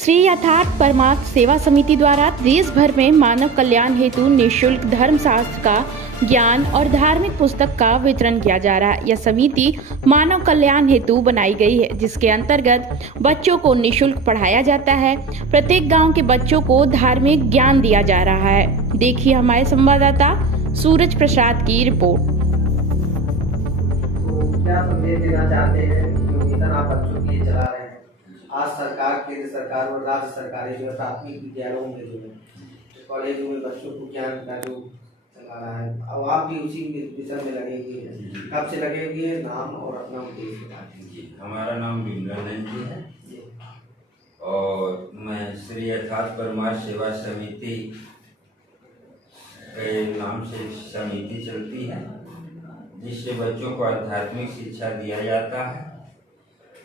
श्री यथार्थ परमार्थ सेवा समिति द्वारा देश भर में मानव कल्याण हेतु निःशुल्क धर्मशास्त्र का ज्ञान और धार्मिक पुस्तक का वितरण किया जा रहा है। यह समिति मानव कल्याण हेतु बनाई गई है, जिसके अंतर्गत बच्चों को निःशुल्क पढ़ाया जाता है। प्रत्येक गांव के बच्चों को धार्मिक ज्ञान दिया जा रहा है। देखिए हमारे संवाददाता सूरज प्रसाद की रिपोर्ट। तो क्या संदेश देना चाहते हैं जो मिशन आप बच्चों के लिए चला रहे हैं? आज सरकार, केंद्र सरकार और राज्य सरकारें जो है प्राथमिक विद्यालयों में जो है कॉलेजों में बच्चों को ज्ञान का जो चला रहा है, अब आप भी उसी मिशन में लगे हुए हैं। कब से लगे हुए हैं? नाम और अपना उद्देश्य बता दीजिए। हमारा नाम विमलानंद जी है और मैं श्री यथार्थ परमार्थ सेवा समिति के नाम से समिति चलती है, जिससे बच्चों को आध्यात्मिक शिक्षा दिया जाता है।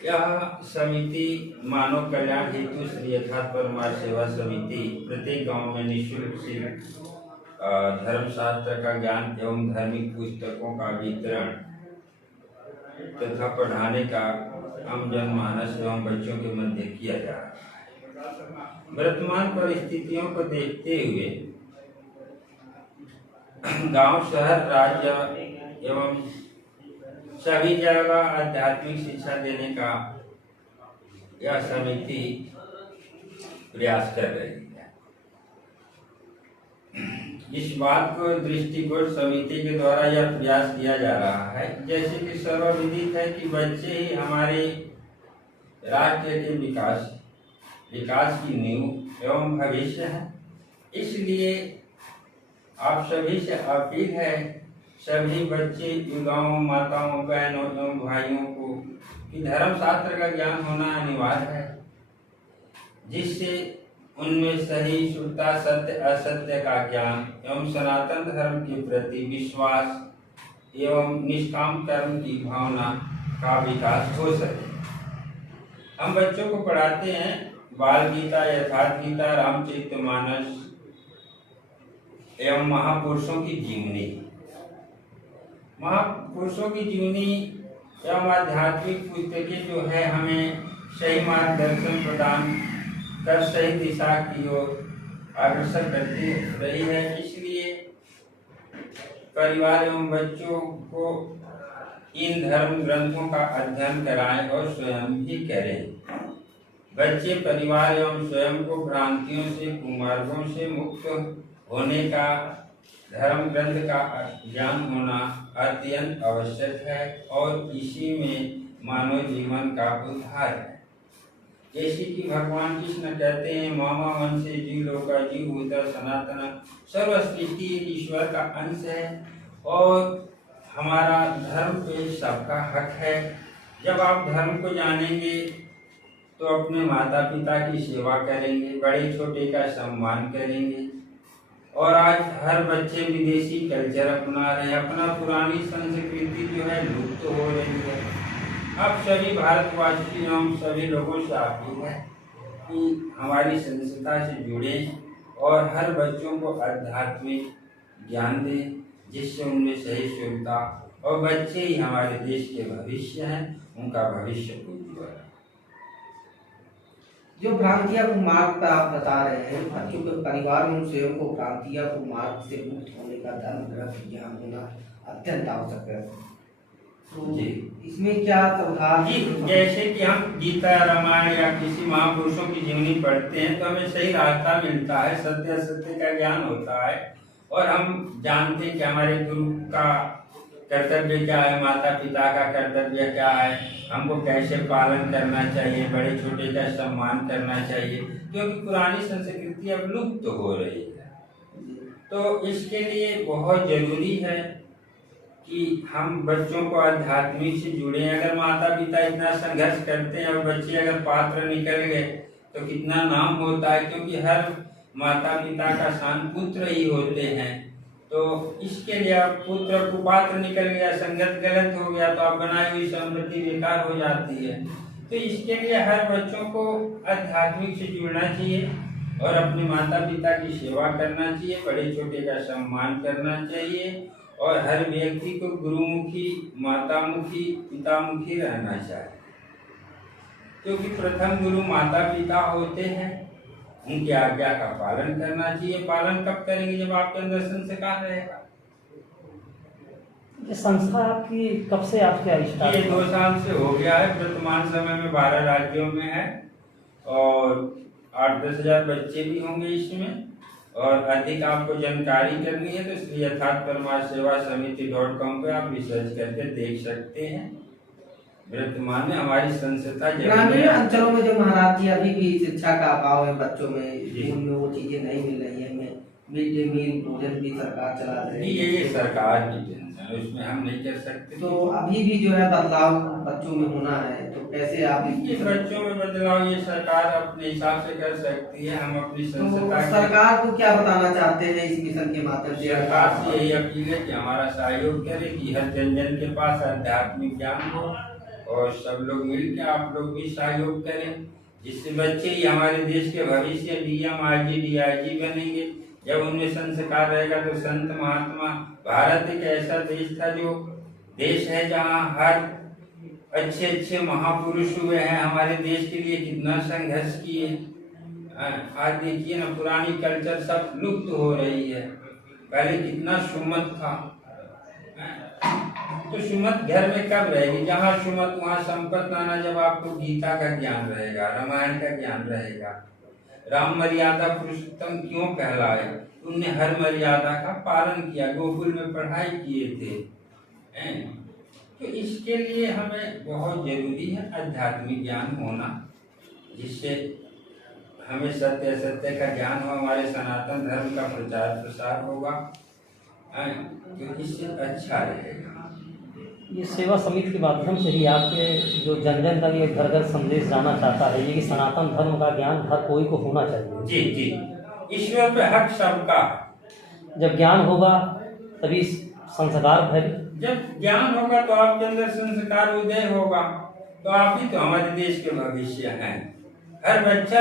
यह समिति मानव कल्याण हेतु श्री यथार्थ परमार्थ सेवा समिति प्रत्येक गांव में निःशुल्क धर्मशास्त्र का ज्ञान एवं धार्मिक पुस्तकों का वितरण तथा पढ़ाने का आम जनमानस एवं बच्चों के मध्य किया जा रहा है। वर्तमान परिस्थितियों को देखते हुए गांव, शहर, राज्य एवं सभी जगह आध्यात्मिक शिक्षा देने का यह समिति प्रयास कर रही है। इस बात को दृष्टिकोण समिति के द्वारा यह प्रयास किया जा रहा है, जैसे कि सर्वविदित है कि बच्चे ही हमारे राष्ट्र के विकास की नींव एवं भविष्य है। इसलिए आप सभी से अपील है, सभी बच्चे, युवाओं, माताओं, बहनों एवं भाइयों को कि धर्मशास्त्र का ज्ञान होना अनिवार्य है, जिससे उनमें सही, शुद्धता, सत्य, असत्य का ज्ञान एवं सनातन धर्म के प्रति विश्वास एवं निष्काम कर्म की भावना का विकास हो सके। हम बच्चों को पढ़ाते हैं बाल गीता, यथार्थ गीता, रामचरितमानस एवं महापुरुषों की जीवनी। महापुरुषों की जीवनी एवं आध्यात्मिक पुस्तकें जो है हमें सही मार्गदर्शन प्रदान कर सही दिशा की ओर अग्रसर करती रही है। इसलिए परिवार एवं बच्चों को इन धर्म ग्रंथों का अध्ययन कराएं और स्वयं भी करें। बच्चे, परिवार एवं स्वयं को भ्रांतियों से, कुमार्गों से मुक्त होने का धर्म ग्रंथ का ज्ञान होना अत्यंत आवश्यक है और इसी में मानव जीवन का उद्धार है। जैसे कि भगवान कृष्ण कहते हैं, मामा मन से जीव लोका जीव भूता सनातन, सर्व सृष्टि ईश्वर का अंश है और हमारा धर्म पे सबका हक है। जब आप धर्म को जानेंगे तो अपने माता पिता की सेवा करेंगे, बड़े छोटे का सम्मान करेंगे। और आज हर बच्चे विदेशी कल्चर अपना रहे हैं, अपना पुरानी संस्कृति जो है लुप्त हो रही है। अब सभी भारतवासी एवं सभी लोगों से अपील है कि हमारी संस्कृति से जुड़े और हर बच्चों को आध्यात्मिक ज्ञान दें, जिससे उनमें सही शुद्धता, और बच्चे ही हमारे देश के भविष्य हैं, उनका भविष्य उज्ज्वल है। जो भ्रांतियां कुमार्ग का आप बता रहे हैं, बच्चों के परिवार में स्वयं को भ्रांतियां कुमार्ग से मुक्त होने का धर्म ग्रंथ ज्ञान होना अत्यंत आवश्यक है। तो इसमें क्या सुधार? जैसे कि हम गीता, रामायण या किसी महापुरुषों की जीवनी पढ़ते हैं तो हमें सही रास्ता मिलता है, सत्य असत्य का ज्ञान होता है और हम जानते हैं कि हमारे गुरु का कर्तव्य क्या है, माता पिता का कर्तव्य क्या है, हमको कैसे पालन करना चाहिए, बड़े छोटे का सम्मान करना चाहिए, क्योंकि पुरानी संस्कृति अब लुप्त हो रही है। तो इसके लिए बहुत जरूरी है कि हम बच्चों को आध्यात्मिक से जुड़े। अगर माता पिता इतना संघर्ष करते हैं और बच्चे अगर पात्र निकल गए तो कितना नाम होता है, क्योंकि हर माता पिता का शान पुत्र ही होते हैं। तो इसके लिए अब पुत्र कुपात्र निकल गया, संगत गलत हो गया तो अब बनाई हुई संपत्ति बेकार हो जाती है। तो इसके लिए हर बच्चों को आध्यात्मिक से जुड़ना चाहिए और अपने माता पिता की सेवा करना चाहिए, बड़े छोटे का सम्मान करना चाहिए और हर व्यक्ति को गुरुमुखी, मातामुखी, पितामुखी रहना चाहिए। क्योंकि प्रथम गुरु माता पिता होते हैं, उनकी आज्ञा का पालन करना चाहिए। पालन कब करेंगे? जब आपके अंदर संस्कार रहेगा। ये संस्था आपकी कब से आपके ये 2 साल से हो गया है। वर्तमान समय में 12 राज्यों में है और 8-10 हजार बच्चे भी होंगे इसमें। और अधिक आपको जानकारी करनी है तो श्री यथार्थ परमार्थ सेवा समिति.com पे आप रिसर्च करके देख सकते हैं। वर्तमान में हमारी संस्था ग्रामीण अंचलों में जो महाराज जी अभी भी शिक्षा का अभाव है, बच्चों में उनमें वो चीजें नहीं मिल रही है। मिड डे मील भोजन भी सरकार चला रही है। ये सरकार की टेंशन है, उसमें हम नहीं कर सकते। तो अभी भी जो है बदलाव बच्चों में होना है, तो कैसे आप ये बच्चों में बदलाव ये सरकार अपने हिसाब से कर सकती है। हम अपनी तो संस्था सरकार को क्या बताना चाहते हैं इस मिशन के माध्यम से? सरकार से यही अपील है कि हमारा सहयोग करे, कि हर जन जन के पास आध्यात्मिक ज्ञान हो और सब लोग मिल के आप लोग भी सहयोग करें, जिससे बच्चे ही हमारे देश के भविष्य डीएम आईजी डीआईजी बनेंगे। जब उनमें संस्कार रहेगा तो संत महात्मा, भारत एक ऐसा देश था जो देश है जहाँ हर अच्छे अच्छे महापुरुष हुए हैं, हमारे देश के लिए कितना संघर्ष किए। आज देखिए ना, पुरानी कल्चर सब लुप्त हो रही है। पहले कितना सुमत था, तो सुमत घर में कब रहेगी? जहाँ सुमत वहाँ संपत नाना। जब आपको गीता का ज्ञान रहेगा, रामायण का ज्ञान रहेगा, राम मर्यादा पुरुषोत्तम क्यों कहलाए? उनने हर मर्यादा का पालन किया, गोकुल में पढ़ाई किए थे। तो इसके लिए हमें बहुत जरूरी है आध्यात्मिक ज्ञान होना, जिससे हमें सत्य असत्य का ज्ञान हो, हमारे सनातन धर्म का प्रचार प्रसार होगा, तो इससे अच्छा रहेगा। ये सेवा समिति के माध्यम से ही आपके जो जन जन का ये घर घर संदेश जाना चाहता है, ये कि सनातन धर्म का ज्ञान हर कोई को होना चाहिए। जी जी, ईश्वर पे हक सबका। जब ज्ञान होगा तभी संस्कार भरे। जब ज्ञान होगा तो आपके अंदर संस्कार उदय होगा, तो आप ही तो हमारे देश के भविष्य हैं। हर बच्चा